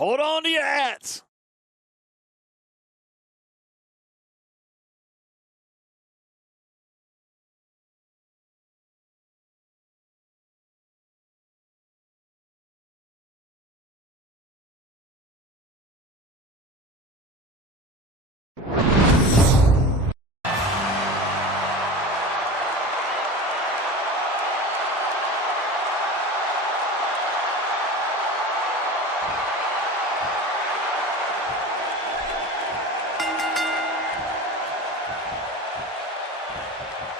Hold on to your hats.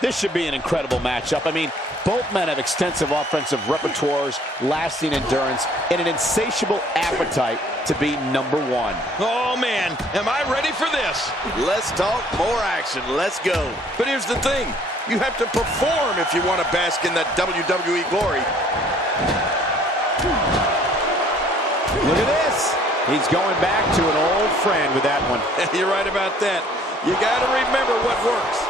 This should be an incredible matchup. I mean, both men have extensive offensive repertoires, lasting endurance, and an insatiable appetite to be number one. Oh, man, am I ready for this? Let's talk more action. Let's go. But here's the thing. You have to perform if you want to bask in that WWE glory. Look at this. He's going back to an old friend with that one. You're right about that. You got to remember what works.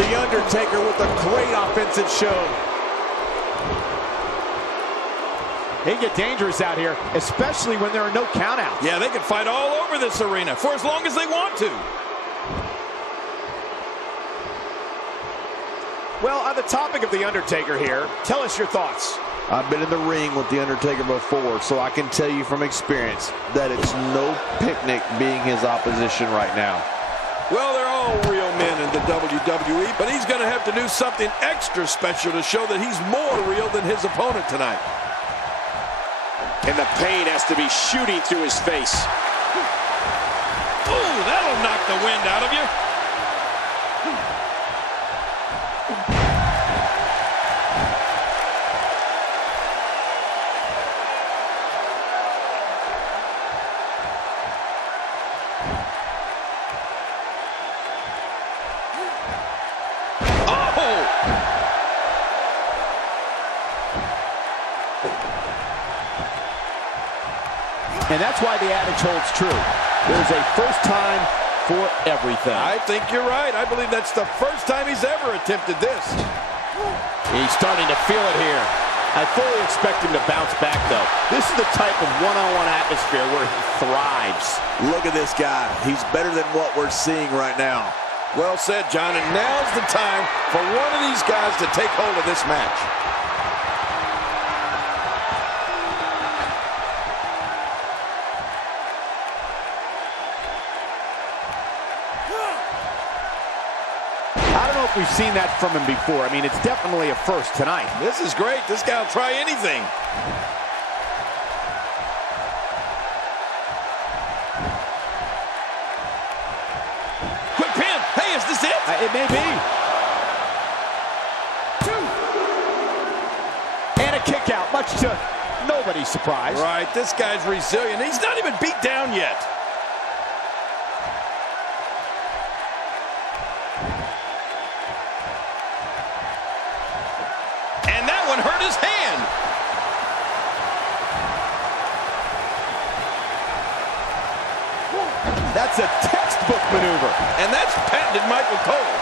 The Undertaker with a great offensive show. They get dangerous out here, especially when there are no countouts. Yeah, they can fight all over this arena for as long as they want to. Well, on the topic of The Undertaker here, tell us your thoughts. I've been in the ring with The Undertaker before, so I can tell you from experience that it's no picnic being his opposition right now. Well, they're all real men in the WWE, but he's going to have to do something extra special to show that he's more real than his opponent tonight. And the pain has to be shooting through his face. Ooh, that'll knock the wind out of you. And that's why the adage holds true. There's a first time for everything. I think you're right. I believe that's the first time he's ever attempted this. He's starting to feel it here. I fully expect him to bounce back, though. This is the type of one-on-one atmosphere where he thrives. Look at this guy. He's better than what we're seeing right now. Well said, John, and now's the time for one of these guys to take hold of this match. If we've seen that from him before. I mean, it's definitely a first tonight. This is great. This guy will try anything. Quick pin. Hey, is this it? It may be. And a kick out, much to nobody's surprise. Right, this guy's resilient. He's not even beat down yet. Hurt his hand. That's a textbook maneuver. And that's patented Michael Cole.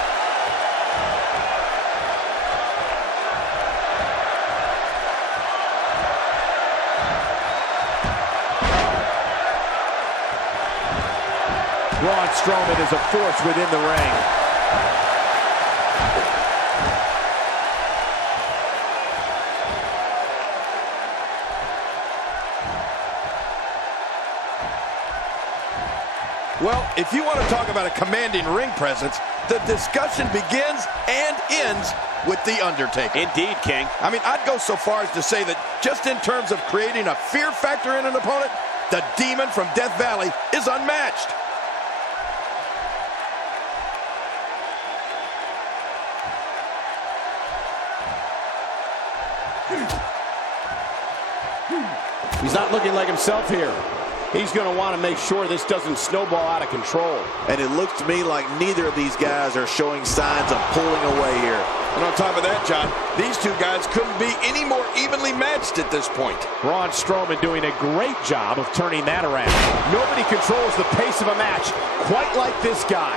Braun Strowman is a force within the ring. Well, if you want to talk about a commanding ring presence, the discussion begins and ends with The Undertaker. Indeed, King. I mean, I'd go so far as to say that just in terms of creating a fear factor in an opponent, the Demon from Death Valley is unmatched. He's not looking like himself here. He's going to want to make sure this doesn't snowball out of control. And it looks to me like neither of these guys are showing signs of pulling away here. And on top of that, John, these two guys couldn't be any more evenly matched at this point. Braun Strowman doing a great job of turning that around. Nobody controls the pace of a match quite like this guy.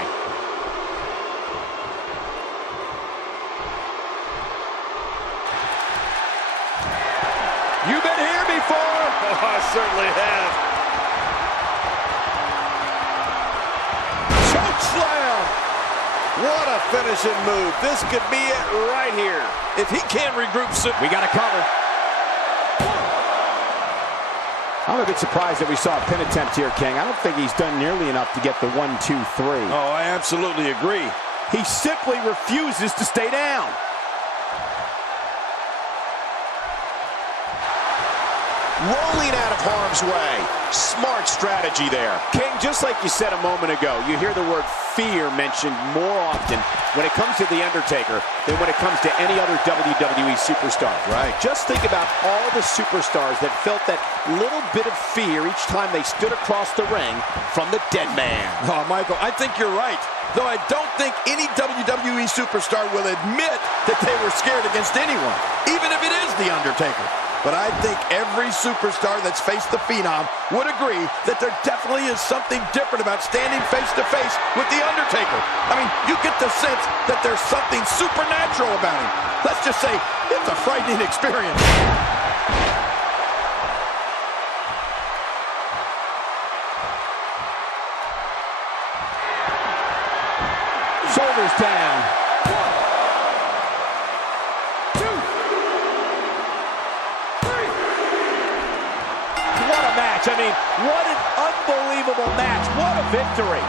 I certainly have. Choke slam! What a finishing move. This could be it right here. If he can't regroup soon. We got to cover. I'm a bit surprised that we saw a pin attempt here, King. I don't think he's done nearly enough to get the 1, 2, 3. Oh, I absolutely agree. He simply refuses to stay down. Rolling out of harm's way. Smart strategy there. King, just like you said a moment ago, you hear the word fear mentioned more often when it comes to The Undertaker than when it comes to any other WWE superstar. Right. Just think about all the superstars that felt that little bit of fear each time they stood across the ring from the dead man. Oh, Michael, I think you're right. Though I don't think any WWE superstar will admit that they were scared against anyone, even if it is The Undertaker. But I think every superstar that's faced the Phenom would agree that there definitely is something different about standing face-to-face with The Undertaker. I mean, you get the sense that there's something supernatural about him. Let's just say it's a frightening experience. Shoulders down. 1, 2, 3. What a match. I mean, what an unbelievable match. What a victory.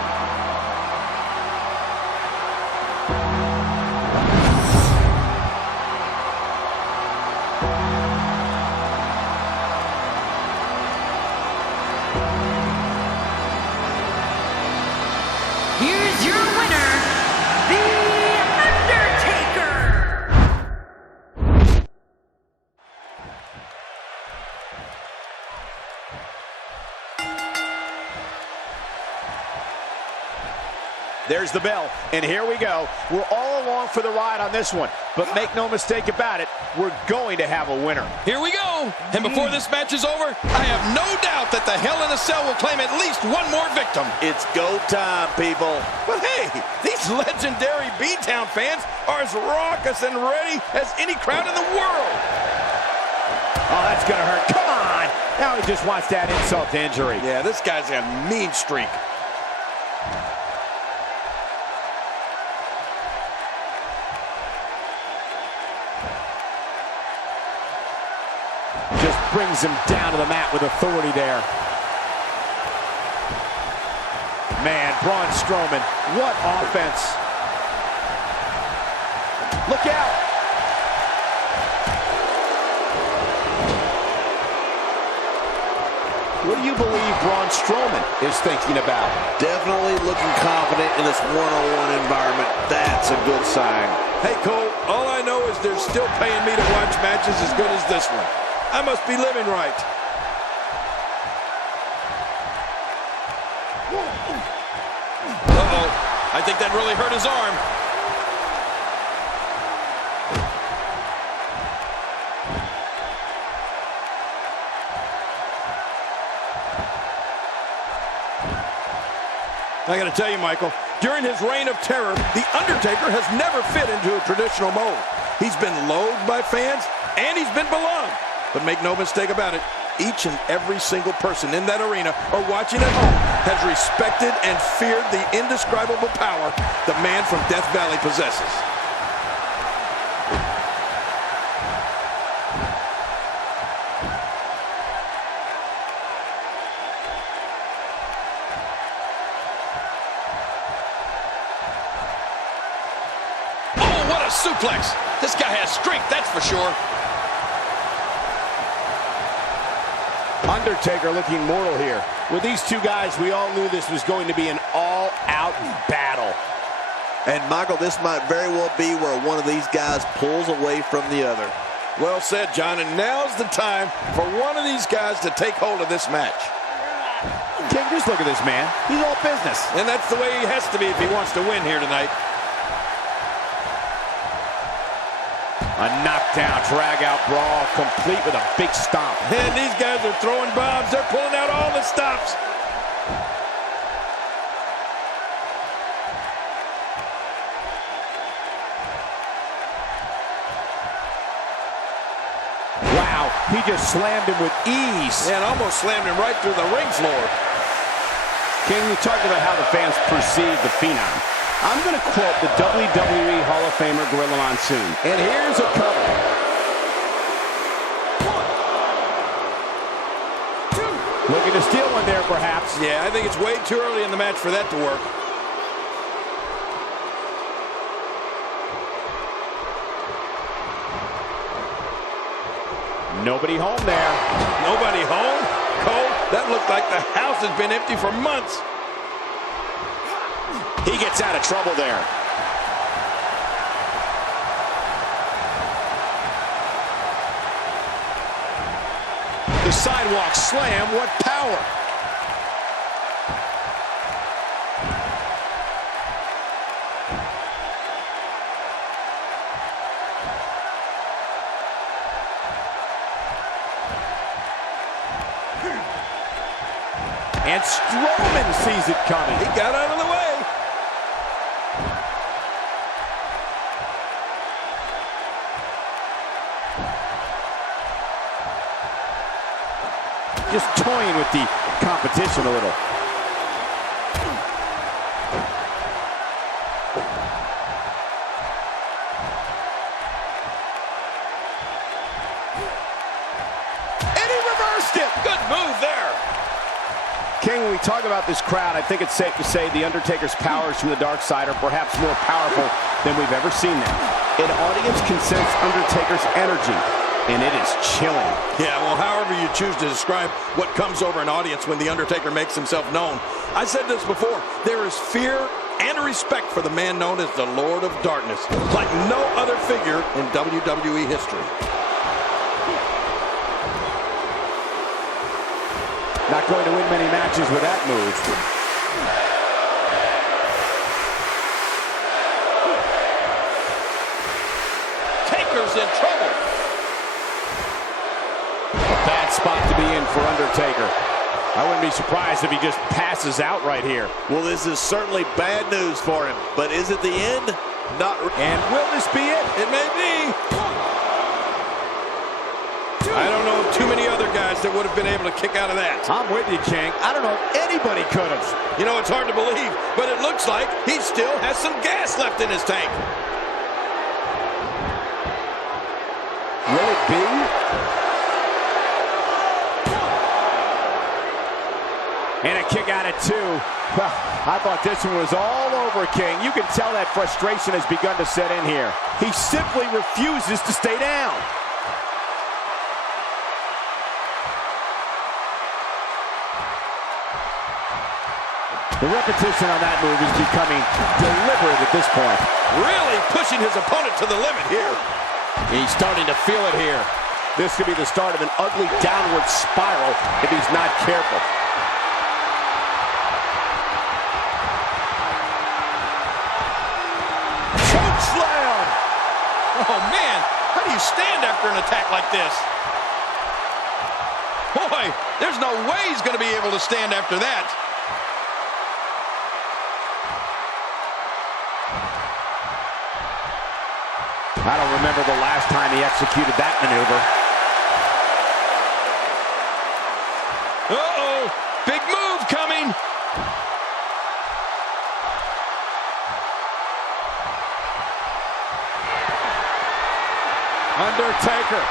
Here's your winner, The Undertaker! There's the bell, and here we go. We're all along for the ride on this one, but make no mistake about it, we're going to have a winner. Here we go. And before this match is over, I have no doubt that the Hell in a Cell will claim at least one more victim. It's go time, people. But hey, these legendary B-Town fans are as raucous and ready as any crowd in the world. Oh, that's going to hurt. Come on. Now he just wants that insult to injury. Yeah, this guy's a mean streak. Just brings him down to the mat with authority there. Man, Braun Strowman, what offense. Look out. What do you believe Braun Strowman is thinking about? Definitely looking confident in this one-on-one environment. That's a good sign. Hey, Cole, all I know is they're still paying me to watch matches as good as this one. I must be living right. Uh-oh. I think that really hurt his arm. I got to tell you, Michael, during his reign of terror, The Undertaker has never fit into a traditional mold. He's been loathed by fans, and he's been beloved. But make no mistake about it, each and every single person in that arena or watching at home has respected and feared the indescribable power the man from Death Valley possesses. Oh, what a suplex! This guy has strength, that's for sure. Undertaker looking mortal here. With these two guys, we all knew this was going to be an all-out battle. And, Michael, this might very well be where one of these guys pulls away from the other. Well said, John, and now's the time for one of these guys to take hold of this match. King, just look at this man. He's all business. And that's the way he has to be if he wants to win here tonight. A knockdown, drag-out brawl, complete with a big stomp. And these guys are throwing bombs. They're pulling out all the stops. Wow, He just slammed him with ease. And almost slammed him right through the ring floor. King, we talked about how the fans perceive the Phenom. I'm going to quote the WWE Hall of Famer Gorilla Monsoon. And here's a cover. 1, 2. Looking to steal one there, perhaps. Yeah, I think it's way too early in the match for that to work. Nobody home there. Nobody home? Cole, that looked like the house has been empty for months. He gets out of trouble there. The sidewalk slam, what power. And Strowman sees it coming. He got out of the way. Just toying with the competition a little. And he reversed it. Good move there. King, when we talk about this crowd, I think it's safe to say the Undertaker's powers from the dark side are perhaps more powerful than we've ever seen them. An audience can sense Undertaker's energy, and it is chilling. Yeah, well, however you choose to describe what comes over an audience when the Undertaker makes himself known. I said this before, there is fear and respect for the man known as the Lord of Darkness, like no other figure in WWE history. Not going to win many matches with that move. Taker's in trouble. A bad spot to be in for Undertaker. I wouldn't be surprised if he just passes out right here. Well, this is certainly bad news for him, but is it the end? Not. And will this be it? It may be. I don't know too many other guys that would have been able to kick out of that. I'm with you, King. I don't know if anybody could have. You know, it's hard to believe, but it looks like he still has some gas left in his tank. Will it be? And a kick out at 2. Well, I thought this one was all over, King. You can tell that frustration has begun to set in here. He simply refuses to stay down. The repetition on that move is becoming deliberate at this point. Really pushing his opponent to the limit here. He's starting to feel it here. This could be the start of an ugly downward spiral if he's not careful. Choke slam! Oh, man, how do you stand after an attack like this? Boy, there's no way he's going to be able to stand after that. I don't remember the last time he executed that maneuver. Uh-oh, big move coming. Undertaker.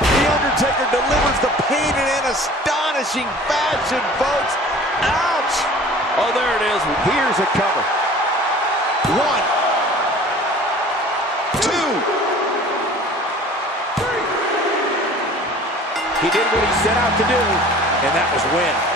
The Undertaker delivers the pain in an astonishing fashion, folks. Ouch! Oh, there it is. Here's a cover. 1, 2, 3. He did what he set out to do, and that was win.